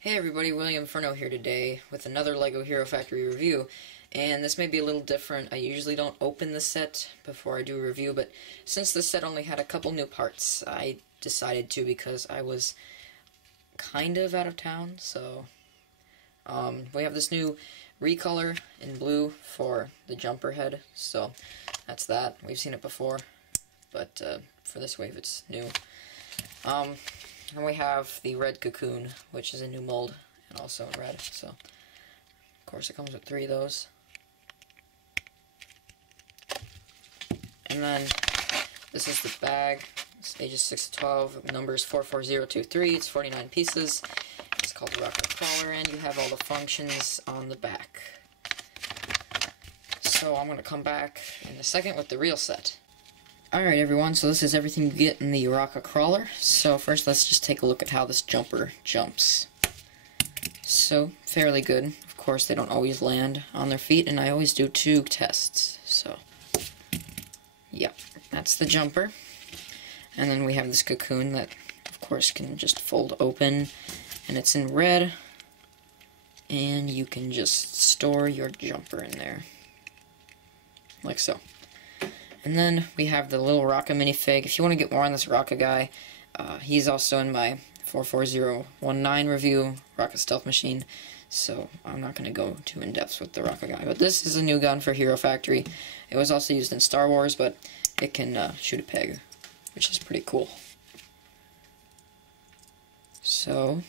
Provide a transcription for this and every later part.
Hey everybody, William Furno here today with another LEGO Hero Factory review, and this may be a little different. I usually don't open the set before I do a review, but since the set only had a couple new parts, I decided to because I was kind of out of town. So we have this new recolor in blue for the jumper head, so that's that. We've seen it before, but for this wave it's new. And we have the red cocoon, which is a new mold, and also in red, so of course it comes with 3 of those. And then this is the bag. It's ages 6 to 12, number is 44023, it's 49 pieces. It's called the ROCKA crawler, and you have all the functions on the back. So I'm going to come back in a second with the real set. Alright everyone, so this is everything you get in the ROCKA crawler. So first let's just take a look at how this jumper jumps. So, fairly good. Of course they don't always land on their feet, and I always do 2 tests. So, yeah, that's the jumper. And then we have this cocoon that, of course, can just fold open, and it's in red, and you can just store your jumper in there. Like so. And then we have the little ROCKA minifig. If you want to get more on this ROCKA guy, he's also in my 44019 review, ROCKA Stealth Machine, so I'm not going to go too in-depth with the ROCKA guy. But this is a new gun for Hero Factory. It was also used in Star Wars, but it can shoot a peg, which is pretty cool. So,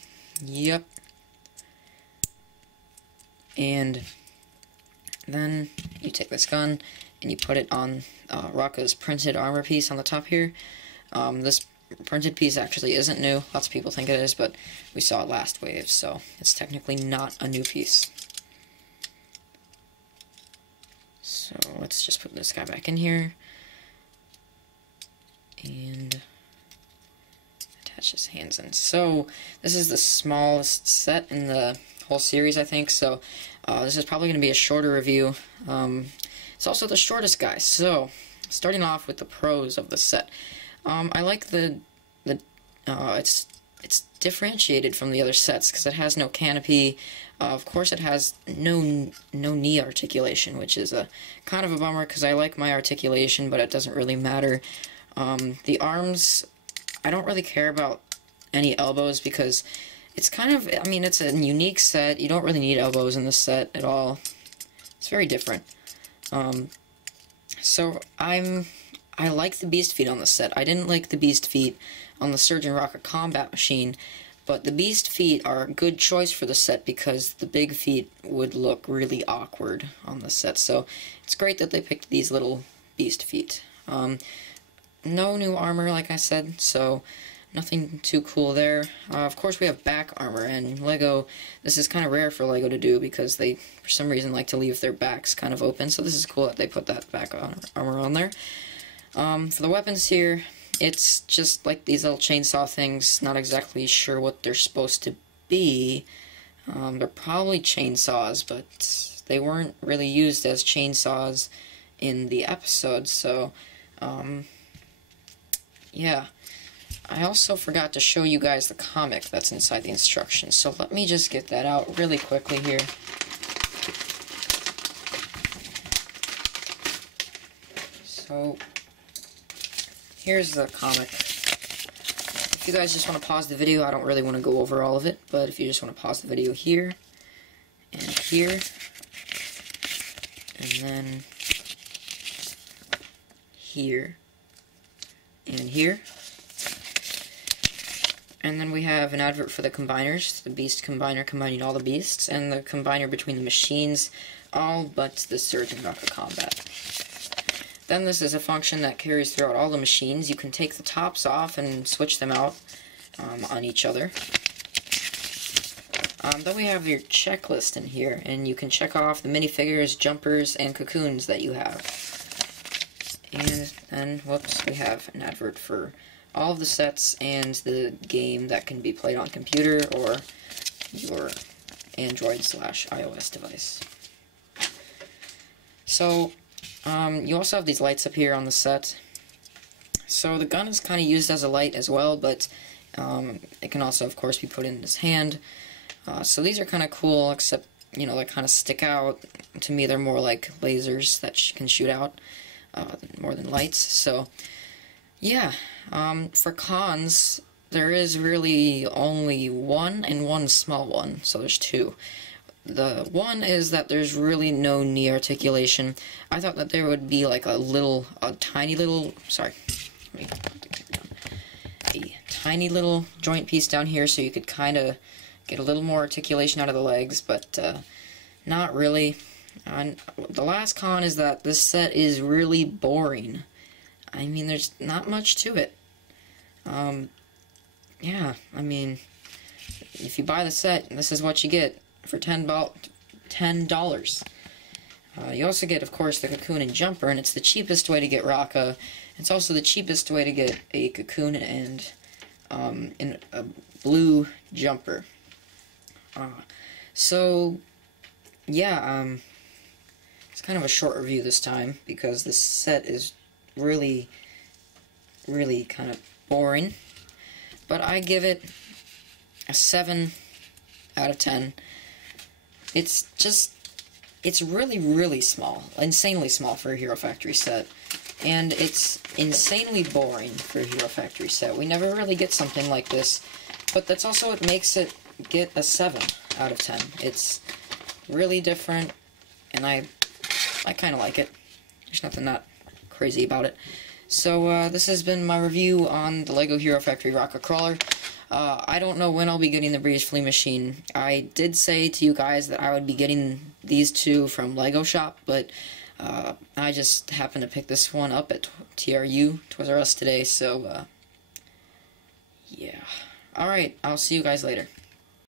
yep. And then you take this gun and you put it on ROCKA's printed armor piece on the top here. This printed piece actually isn't new. Lots of people think it is, but we saw it last wave, so it's technically not a new piece. So let's just put this guy back in here and attach his hands in. So this is the smallest set in the whole series, I think, so this is probably going to be a shorter review. It's also the shortest guy. So, starting off with the pros of the set, I like it's differentiated from the other sets because it has no canopy. Of course, it has no knee articulation, which is a kind of a bummer because I like my articulation, but it doesn't really matter. The arms, I don't really care about any elbows because it's kind of, I mean, it's a unique set. You don't really need elbows in this set at all. It's very different. So I like the beast feet on the set. I didn't like the beast feet on the Surgeon ROCKA Combat Machine, but the beast feet are a good choice for the set because the big feet would look really awkward on the set. So it's great that they picked these little beast feet. No new armor, like I said, so nothing too cool there. Of course, we have back armor, and LEGO, this is kind of rare for LEGO to do because they, for some reason, like to leave their backs kind of open, so this is cool that they put that back armor on there. For the weapons here, it's just like these little chainsaw things, not exactly sure what they're supposed to be. They're probably chainsaws, but they weren't really used as chainsaws in the episode, so, yeah. I also forgot to show you guys the comic that's inside the instructions, so let me just get that out really quickly here. So, here's the comic. If you guys just want to pause the video, I don't really want to go over all of it, but if you just want to pause the video here, and here, and then here, and here. And then we have an advert for the combiners, the Beast Combiner combining all the beasts, and the combiner between the machines, all but the Surgeon ROCKA Combat. Then this is a function that carries throughout all the machines. You can take the tops off and switch them out on each other. Then we have your checklist in here, and you can check off the minifigures, jumpers, and cocoons that you have. And then, whoops, we have an advert for all of the sets and the game that can be played on computer or your Android/iOS device. So, you also have these lights up here on the set. So the gun is kind of used as a light as well, but it can also, of course, be put in his hand. So these are kind of cool, except, you know, they kind of stick out. To me, they're more like lasers that can shoot out more than lights. So, yeah, for cons, there is really only one and one small one, so there's two. The one is that there's really no knee articulation. I thought that there would be like a tiny little joint piece down here so you could kind of get a little more articulation out of the legs, but not really. The last con is that this set is really boring. I mean, there's not much to it. Yeah, I mean, if you buy the set, this is what you get for $10. You also get, of course, the cocoon and jumper, and it's the cheapest way to get ROCKA. It's also the cheapest way to get a cocoon and in a blue jumper. So, yeah, it's kind of a short review this time, because this set is really kind of boring. But I give it a 7 out of 10. It's really small, insanely small for a Hero Factory set. And it's insanely boring for a Hero Factory set. We never really get something like this, but that's also what makes it get a 7 out of 10. It's really different, and I kind of like it. There's nothing that crazy about it. So, this has been my review on the LEGO Hero Factory ROCKA Crawler. I don't know when I'll be getting the Breez Flea machine. I did say to you guys that I would be getting these two from LEGO Shop, but I just happened to pick this one up at TRU, Toys R Us today, so, yeah. Alright, I'll see you guys later.